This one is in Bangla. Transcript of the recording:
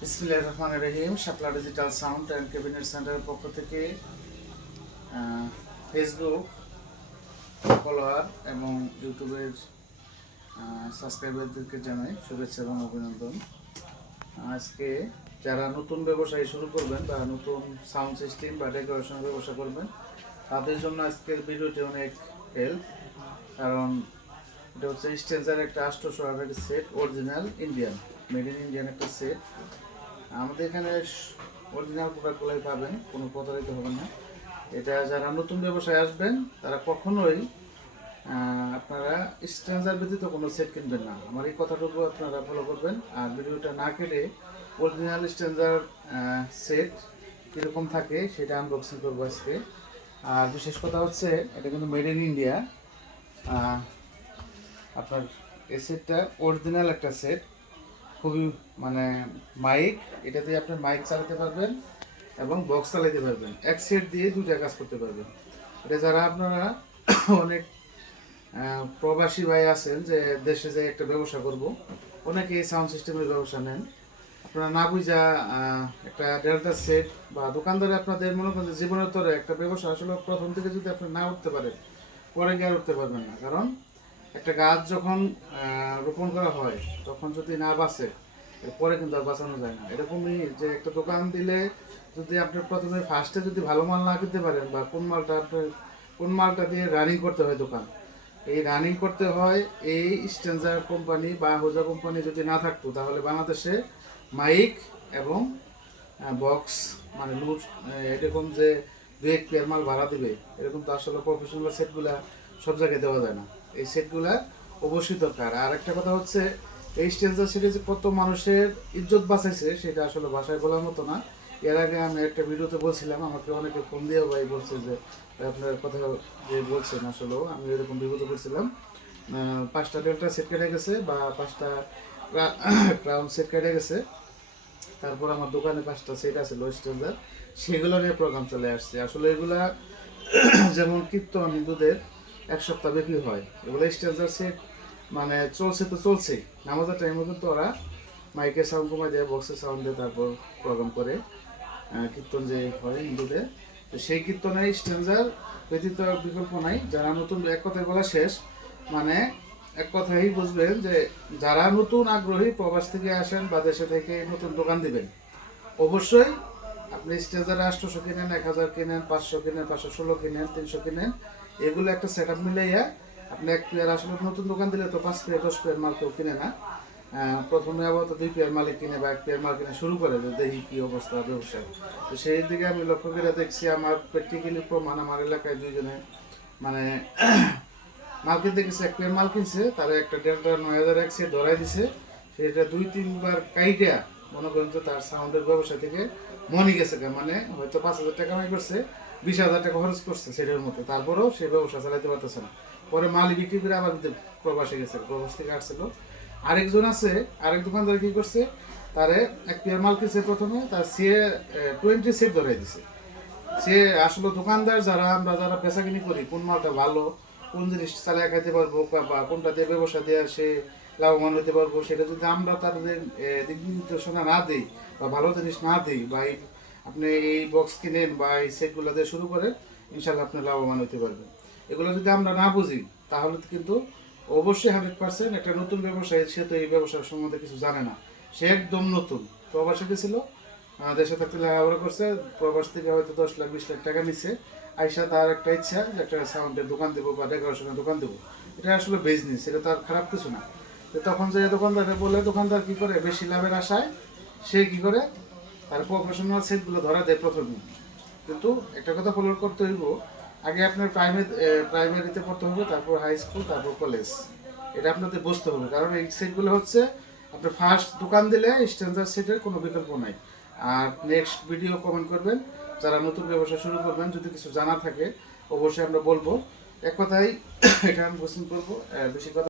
বিসমিল্লাহির রহমানির রহিম। শাপলা ডিজিটাল সাউন্ড অ্যান্ড ক্যাবিনেট সেন্টারের পক্ষ থেকে ফেসবুক ফলোয়ার এবং ইউটিউবের সাবস্ক্রাইবারদেরকে জানাই শুভেচ্ছা এবং অভিনন্দন। আজকে যারা নতুন ব্যবসায় শুরু করবেন বা নতুন সাউন্ড সিস্টেম বা ডেকোরেশনের ব্যবসা করবেন তাদের জন্য আজকের ভিডিওটি অনেক হেল্প। কারণ এটা হচ্ছে স্টেঞ্জার একটা 800 set, original Indian, made in Indian একটা সেট। আমাদের এখানে অরিজিনাল প্রোডাক্টগুলোই পাবেন, কোনো প্রতারিত হবে না। এটা যারা নতুন ব্যবসায় আসবেন তারা কখনোই আপনারা স্ট্যান্ডার্ড ব্যতীত কোনো সেট কিনবেন না। আমার এই কথাটুকু আপনারা ফলো করবেন। আর ভিডিওটা না কেটে অরিজিনাল স্ট্যান্ডার্ড সেট কীরকম থাকে সেটা আনবক্সিং করবো আজকে। আর বিশেষ কথা হচ্ছে এটা কিন্তু মেড ইন ইন্ডিয়া। আপনার এই সেটটা অরিজিনাল একটা সেট, খুবই মানে মাইক, এটা দিয়ে আপনি মাইক চালাতে পারবেন এবং বক্স চালাতে পারবেন। এক সেট দিয়ে দুইটা কাজ করতে পারবেন। এটা যারা আপনারা অনেক প্রবাসী ভাই আছেন যে দেশে যে একটা ব্যবসা করব, অনেকে এই সাউন্ড সিস্টেমের ব্যবসা নেন। আপনারা না বুঝা একটা ডেল্টা সেট বা দোকানদারে আপনাদের মনে করেন জীবনের তরে একটা ব্যবসা আসলে প্রথম থেকে যদি আপনি না উঠতে পারেন পরে গিয়ে আর উঠতে পারবেন না। কারণ একটা গাছ যখন রোপণ করা হয় তখন যদি না বাঁচে পরে কিন্তু আর বাঁচানো যায় না। এরকমই যে একটা দোকান দিলে যদি আপনি প্রথমে ফার্স্টে যদি ভালো মাল না কিনতে পারেন বা কোন মালটা দিয়ে রানিং করতে হয় দোকান, এই রানিং করতে হয় এই স্ট্যান্ডার্ড কোম্পানি বা হোজা কোম্পানি যদি না থাকতো তাহলে বাংলাদেশে মাইক এবং বক্স মানে লুট এরকম যে দু এক পেয়ার মাল ভাড়া দিবে এরকম তো আসলে প্রফেশনাল সেটগুলা সব জায়গায় দেওয়া যায় না। এই সেটগুলা অবশ্যই দরকার। আর একটা কথা হচ্ছে এই স্ট্যান্ডার্ড সেটে যে কত মানুষের ইজ্জত বাঁচাইছে সেটা আসলে ভাষায় বলার মতো না। এর আগে আমি একটা ভিডিওতে বলছিলাম, আমাকে অনেকে ফোন দিয়ে ভাই বলছে যে আপনার কথা যে বলছেন আসলেও আমি এরকম বিপদে পড়ছিলাম। 5টা ডেল্টা সেট কেটে গেছে বা 5টা ক্রাউন সেট কেটে গেছে। তারপর আমার দোকানে 5টা সেট আছে লো স্ট্যান্ডার্ড, সেগুলো নিয়ে প্রোগ্রাম চলে আসছে। আসলে এগুলা যেমন কীর্তন হিন্দুদের 1 সপ্তাহ ব্যাপী হয়, এগুলো স্ট্যান্ডার্ড সেট মানে চলছে তো চলছেই। নামাজের টাইম পর্যন্ত ওরা মাইকের সাউন্ড কমাই দেয়, বক্সের সাউন্ড দিয়ে তারপর প্রোগ্রাম করে কীর্তন যে হয় হিন্দুদের। তো সেই কীর্তনের স্ট্যান্ডার্ড ব্যতীত বিকল্প নাই। যারা নতুন, এক কথায় বলা শেষ মানে এক কথাই বুঝবেন যে যারা নতুন আগ্রহী প্রবাস থেকে আসেন বা দেশে থেকে নতুন দোকান দিবেন, অবশ্যই আপনি স্টেজারে 800 কিনেন, 1000 কিনেন, 500 কিনেন, 516 কিনেন, 300 কিনেন, এগুলো একটা সেট আপ মিলাইয়া আপনি এক পেয়ার, আসলে নতুন দোকান দিলে তো 5 পেয়ার 10 পেয়ার মাল কেউ কিনে না। প্রথমে আবার তো 2 পেয়ার মালিক কিনে বা 1 পেয়ার মাল কিনে শুরু করে যে দেখি কী অবস্থা ব্যবসায়। তো সেই দিকে আমি লক্ষ্য করে দেখছি, আমার প্র্যাকটিক্যালি প্রমাণ, আমার এলাকায় দুইজনে মানে মাল কিনতে গেছে, 1 পেয়ার মাল কিনছে, তারা একটা ডেল্টা 9000 এক সেট ধরাই দিছে। সেটা 2-3 বার কাইটা মনে করেন যে তার সাউন্ডের ব্যবসা থেকে মনে গেছে, মানে হয়তো 5000 টাকা কামাই করছে, 20,000 টাকা খরচ করছে সেটার মতো, তারপরেও সে ব্যবসা চালাতে পারতেছে না। পরে মাল বিক্রি করে আবার প্রবাসে গেছে, প্রবাস থেকে আসছিল। আরেকজন আছে, আরেক দোকানদার কি করছে, তারে 1 পেয়ার মাল কিনছে প্রথমে, তার সে 20 সেট ধরাই দিছে। সে আসলে দোকানদার যারা বেচাকিনি করি কোন মালটা ভালো, কোন জিনিস চালিয়ে খাইতে পারবো বা কোনটা দিয়ে ব্যবসা দিয়ে সে লাভবান হতে পারবো, সেটা যদি আমরা তাদের দিক নির্দেশনা না দিই বা ভালো জিনিস না দিই বা আপনি এই বক্স কিনেন বা এই সেটগুলো দিয়ে শুরু করেন, ইনশাল্লাহ আপনি লাভবান হতে পারবেন। এগুলো যদি আমরা না বুঝি তাহলে কিন্তু অবশ্যই 100% একটা নতুন ব্যবসায়ী, সে তো এই ব্যবসার সম্বন্ধে কিছু জানে না, সে একদম নতুন প্রবাসে গেছিল, দেশে থাকতে লেখাপড়া করছে, প্রবাস থেকে হয়তো 10 লাখ 20 লাখ টাকা নিচ্ছে। আইসা তার একটা ইচ্ছা যে একটা সাউন্ডের দোকান দেবো বা ডেকোরেশনের দোকান দেবো, এটা আসলে বিজনেস, এটা তার খারাপ কিছু না। তো তখন যে দোকানদারে বলে, দোকানদার কি করে বেশি লাভের আশায় সে কি করে তার প্রফেশনাল সেটগুলো ধরা দেয় প্রথমে। কিন্তু একটা কথা ফলো করতে হইব, আগে আপনার প্রাইমারিতে পড়তে হবে, তারপর হাই স্কুল, তারপর কলেজ, এটা আপনাদের বুঝতে হবে। কারণ এই সেটগুলো হচ্ছে আপনার ফার্স্ট দোকান দিলে স্ট্যান্ডার্ড সেটের কোনো বিকল্প নাই। আর নেক্সট ভিডিও কমেন্ট করবেন যারা নতুন ব্যবসা শুরু করবেন, যদি কিছু জানা থাকে অবশ্যই আমরা বলবো। এক কথাই এটা আমি কোশ্চেন করবো, বেশি কথা